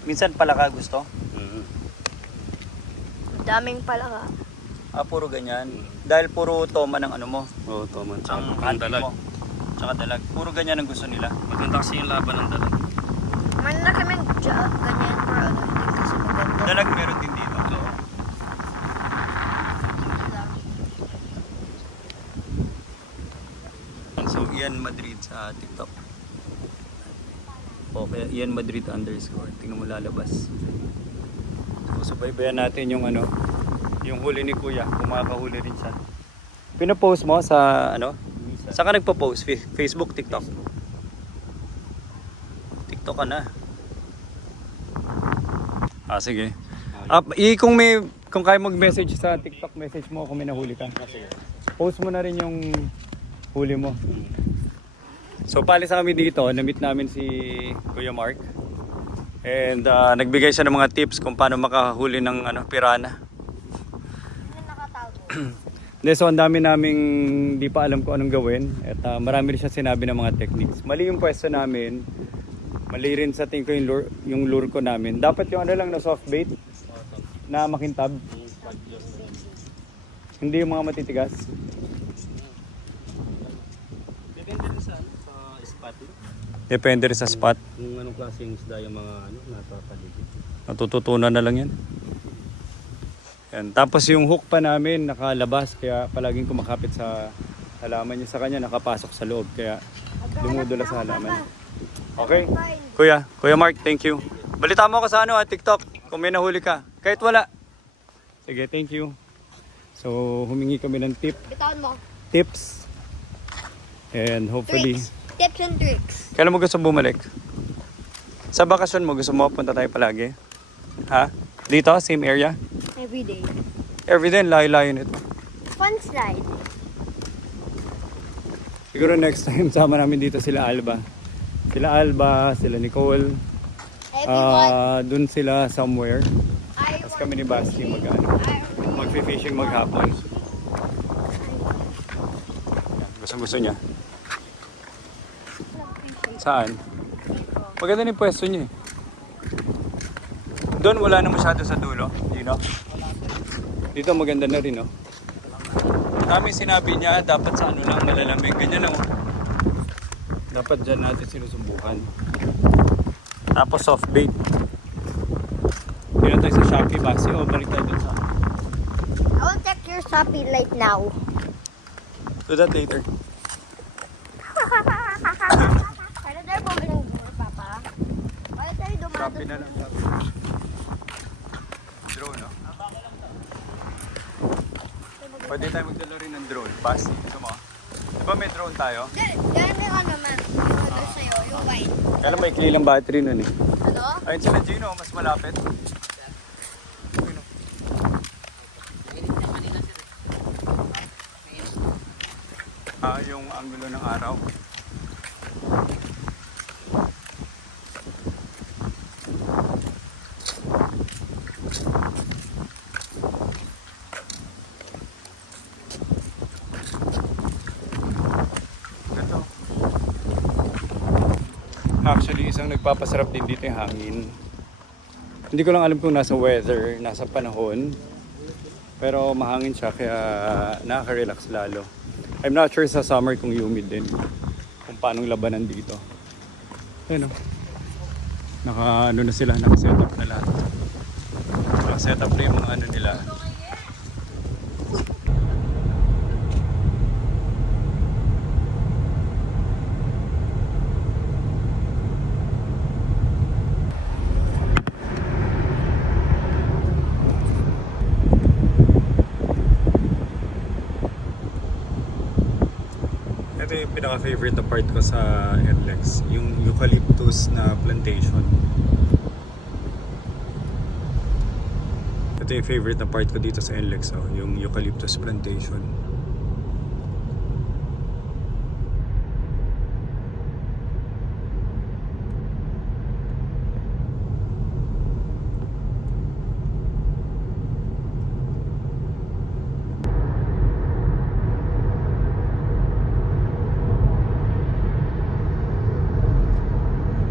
Minsan palaka gusto. Mm. Daming palaka. Puro ganyan. Dahil puro toma ng ano mo. Oo, tama. Ang Ang hunting dalag. mo. Tsaka dalag. Puro ganyan ang gusto nila. Maganda kasi yung laban ng dalag. Man na kami ganyan for ano, hindi kasi maganda. Dalag meron din dito. So, Ian Madrid sa TikTok. Okay, Ian Madrid _ tingnan mo lalabas. So, subaybayan natin yung ano, yung huli ni Kuya, kung makakahuli rin siya. Pinopost mo sa ano? Saan ka nagpo-post? Facebook, TikTok? TikTok ka na. Sige. Kung kaya mag-message sa TikTok, message mo kung may nahuli ka. Post mo na rin yung huli mo. So palis kami dito, na-meet namin si Kuya Mark. And nagbigay siya ng mga tips kung paano makahuli ng pirana. Hindi nakatago. Hindi, so ang dami naming di pa alam kung anong gawin. At marami rin siya sinabi ng mga techniques. Mali yung pwesto namin. Mali rin sa tingin ko yung lure ko namin. Dapat yung ano lang na soft bait na makintab. Hindi yung mga matitigas. Depende rin sa spot. Depende rin sa spot. Kung anong klaseng isda yung mga nasa paligid. Natututunan na lang yan. Yan. Tapos yung hook pa namin nakalabas kaya palaging kumakapit sa halaman niya. Sa kanya nakapasok sa loob kaya dumudula sa halaman. Okay? Kuya Mark, thank you. Balita mo ako sa TikTok kung may nahuli ka. Kahit wala. Sige, thank you. So, humingi kami ng Bitawan mo. tips. And hopefully, Tips and tricks. kailan mo gusto bumalik? Sa bakasyon mo, gusto mo punta tayo palagi? Ha? Dito? Same area? Every day. Everyday, layo-layo nito. Fun slide. Siguro next time, sama namin dito sila Alba. Sila Nicole. Everyone, Dun sila somewhere. I Tapos want kami ni Basti mag-fishing maghapon. Gusto niya. Saan? Maganda yung pwesto niya eh. Doon wala na masyado sa dulo, Dito maganda na rin, Kami sinabi niya, dapat sa lang, malalamig. Ganyan lang, Dapat dyan natin sinusubukan. Tapos soft bait. Dito tayo sa Shopee, Basi, o balik tayo dun sa... I will check your Shopee right now. Do that later. Ano tayo bumili ng guro, Papa? Ano tayo dumado? Shopee na lang. Drone, Pwede tayo magdala rin ng drone. Basi, gusto mo? Diba may drone tayo? Ganun yung ano man, yung order sa'yo, yung white. Kaya may ikli lang battery nun eh. Ano? Ayun sila Gino, mas malapit. Yung angulo ng araw. Ito. Actually, isang nagpapasarap din dito yung hangin. Hindi ko lang alam kung nasa weather, nasa panahon. Pero mahangin siya kaya nakaka-relax lalo. I'm not sure sa summer kung humid din. Kung paanong labanan dito. Ayun na sila, naka-setup na lahat. Naka-setup na yung mga nila. Ito yung pinaka-favorite na part ko sa NLEX, yung eucalyptus na plantation. Ito yung favorite na part ko dito sa NLEX, yung eucalyptus plantation.